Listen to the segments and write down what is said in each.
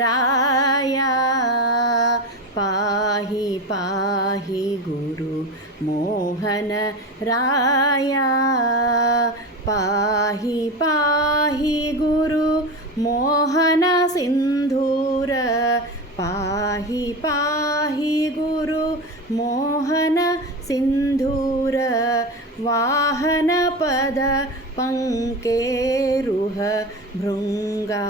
राय पाहि पाहि गुरु मोहन राय पाहि पाहि गुरु मोहन सिंधूर पाहि पाहि गुरु मोहन सिंधूर वाहन पद पंकेरुह भृंगा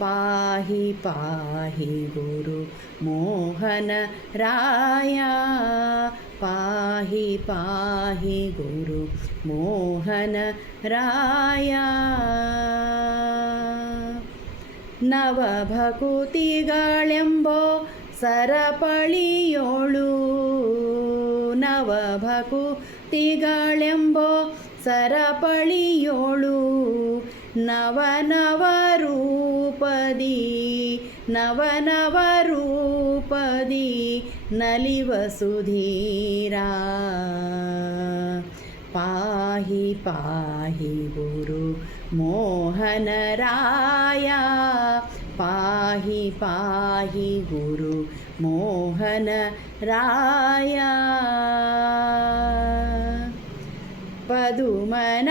पाहि पाहि गुरु मोहन राय पाहि पाहि गुरु मोहन राय ನವಭಕುತಿಗಳೆಂಬೋ ಸರಪಳಿಯೋಳು ನವಭಕುತಿಗಳೆಂಬೋ ಸರಪಳಿಯೋಳು ನವನವರೂಪದಿ ನವನವರೂಪದಿ ನಲಿವ ಸುಧೀರ पाहि पाहि गुरु मोहन राय पाहि पाहि गुरु मोहन राय पदुमनाभन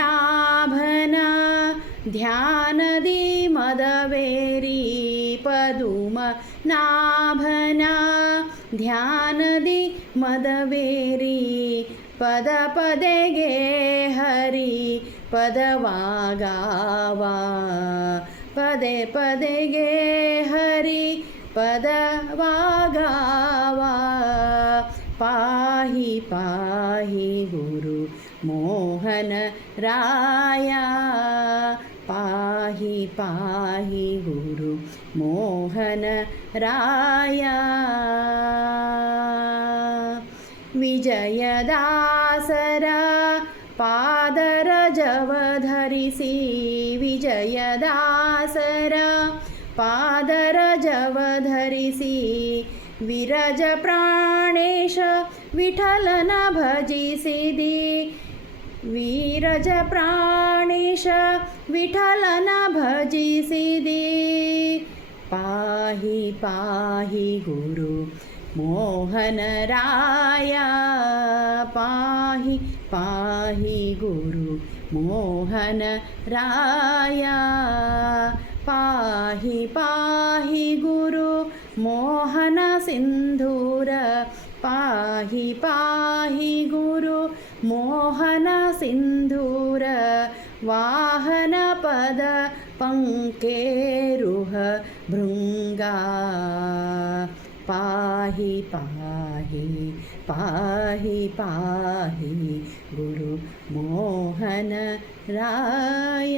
ध्यानदि मदवेरी पदुमनाभन ध्यानदि मदवेरी पद पदेगे हरि पदवागावा पदे पदेगे हरि पदवागावा पाहि पाहि गुरु मोहन राय पाहि पाहि गुरु मोहन राय ವಿಜಯದಾಸರ ಪಾದರಜವಧರಿಸಿ ವಿಜಯದಾಸರ ಪಾದರಜವಧರಿಸಿ ವಿರಜ ಪ್ರಾಣೇಶ ವಿಠಲನ ಭಜಿಸಿದಿ ವಿರಜ ಪ್ರಾಣೇಶ ವಿಠಲನ ಭಜಿಸಿದಿ ಪಾಹಿ ಪಾಹಿ ಗುರು मोहन राय पाहि पाहि गुरु मोहन राय पाहि पाहि गुरु मोहन सिंधूर पाहि पाहि गुरु मोहन सिंधूर वाहन पद पंकेरुह भृंगा पाहि पाहि पाहि पाहि गुरु मोहन राय।